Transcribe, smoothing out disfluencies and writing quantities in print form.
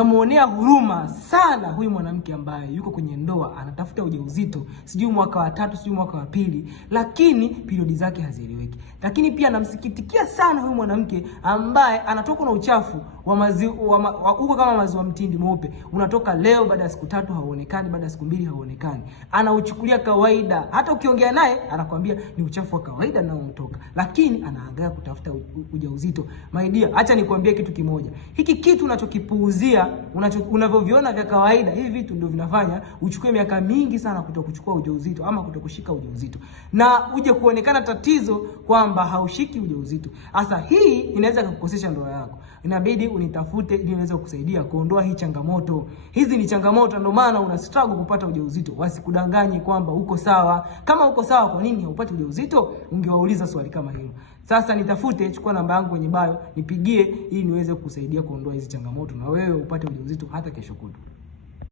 Namuonea huruma sana huyu mwanamke ambaye yuko kwenye ndoa, anatafuta ujauzito, sijui mwaka wa 3, sijui mwaka wa 2, lakini periodi zake hazieleweki. Lakini pia namsikitikia sana huyu mwanamke ambaye anatoka na uchafu wa maziwa huko kama maziwa mtindi mweupe. Unatoka leo, baada ya siku 3 hauonekani, baada ya siku 2 hauonekani. Anauchukulia kawaida. Hata ukiongea naye anakuambia ni uchafu wa kawaida na unatoka. Lakini anaangalia kutafuta ujauzito. My dear, acha nikwambie kitu kimoja. Hiki kitu unachokipuuzia, unavyoviona vya kawaida, hivi vitu ndio vinafanya uchukue miaka mingi sana kutokuchukua ujauzito ama kutokushika ujauzito. Na uje kuonekana tatizo kwamba haushiki ujauzito. Sasa hii inaweza kukukosesha ndoa yako. Inabidi unitafute ili niweze kukusaidia kuondoa hii changamoto. Hizi ni changamoto, ndio maana una struggle kupata ujauzito. Wasikudanganye kwamba uko sawa. Kama uko sawa, kwa nini haupati ujauzito? Ungewauliza swali kama hilo. Sasa nitafute, chukua namba yangu kwenye bio, nipigie ili niweze kukusaidia kuondoa hizi changamoto na wewe upate ujauzito hata kesho kutwa.